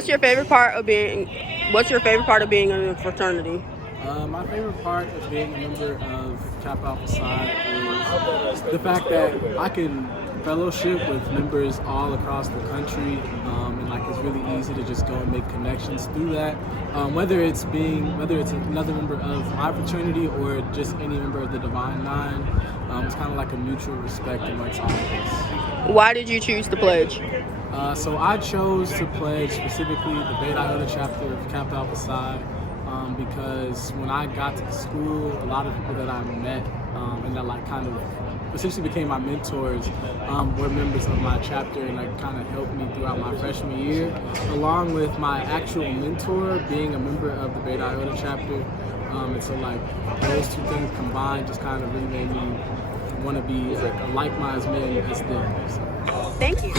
What's your favorite part of being in a fraternity? My favorite part of being a member of Kappa Alpha Psi is the fact that I can fellowship with members all across the country, and like it's really easy to just go and make connections through that. Whether it's another member of my fraternity or just any member of the Divine Nine, it's kind of like a mutual respect amongst all of us. Why did you choose to pledge? So I chose to pledge specifically the Beta Iota chapter of Kappa Alpha Psi. Because when I got to the school, a lot of people that I met and that like kind of essentially became my mentors were members of my chapter, and like kind of helped me throughout my freshman year, along with my actual mentor being a member of the Beta Iota chapter. And so like those two things combined just kind of really made me want to be like a like-minded man as them. So. Thank you.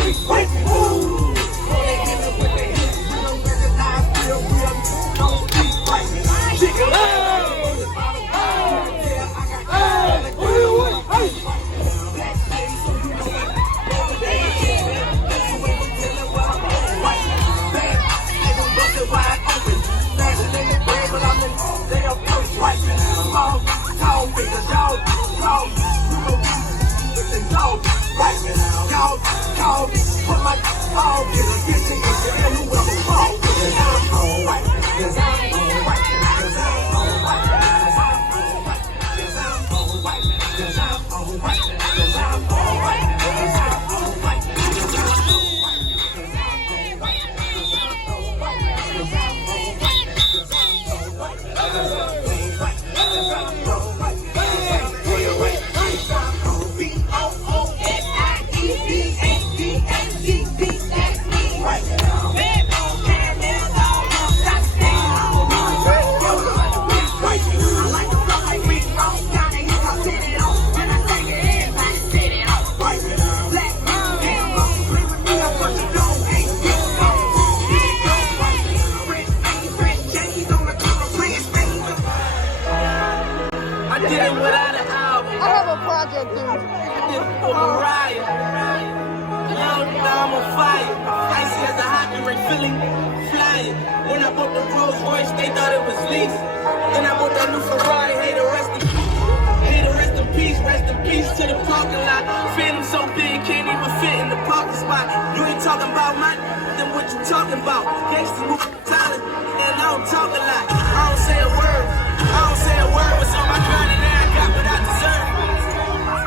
When I bought the Rolls Royce, they thought it was lease. Then I bought that new Sorority, hey, the rest in peace to the parking lot. Phantom so big, can't even fit in the parking spot. You ain't talking about money, then what you talking about? Gangsters move silent, and I don't talk a lot. I don't say a word, what's on my grind, and now I got what I deserve.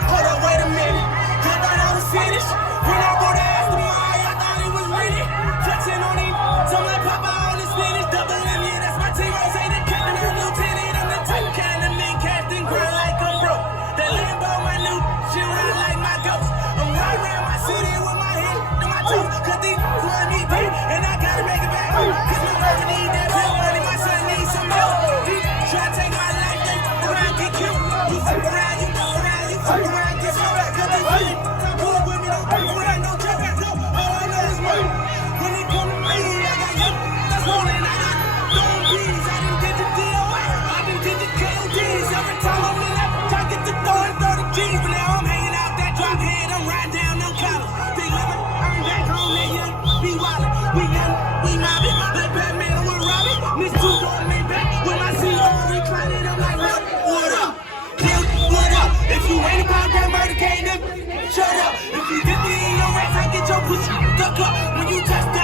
Hold up, wait a minute, I thought I was finished. When I go to ask the mine, I thought he was ready. Flexing on him, so like Papa on the spinach, double M, yeah, that's my team. I say the captain, I'm lieutenant, I'm the type kind of man, captain, grind like I'm broke. That Lambo, my new, shit ride like my ghost. I'm right around my city with my head and my toes, cause these want me deep, and I gotta make it back. Cause my brother need that bill money, my son needs some help. Try to take my life, they fuck around, get killed. You fuck around, you fuck around, you fuck around, get shot. Cause they feel it. Pull with me, don't fuck around, don't joke, I know. All I know is money. When it come to me, I got you. That's rolling, I got throwing bees. I done did the DOA, I done did the KODs. Every time I'm in that, I get to throwing 30 G's. But now I'm hanging out that drop head, I'm riding down them collars. They living, earn back home, they young, be wildin'. We young, we mobbin', like Batman with Robin. Miss two going me back with my CEO reclining. I'm like, what up? What up? If you ain't about that murder, can't shut up. If you get me in your ass, I get your pussy stuck up. When you touch that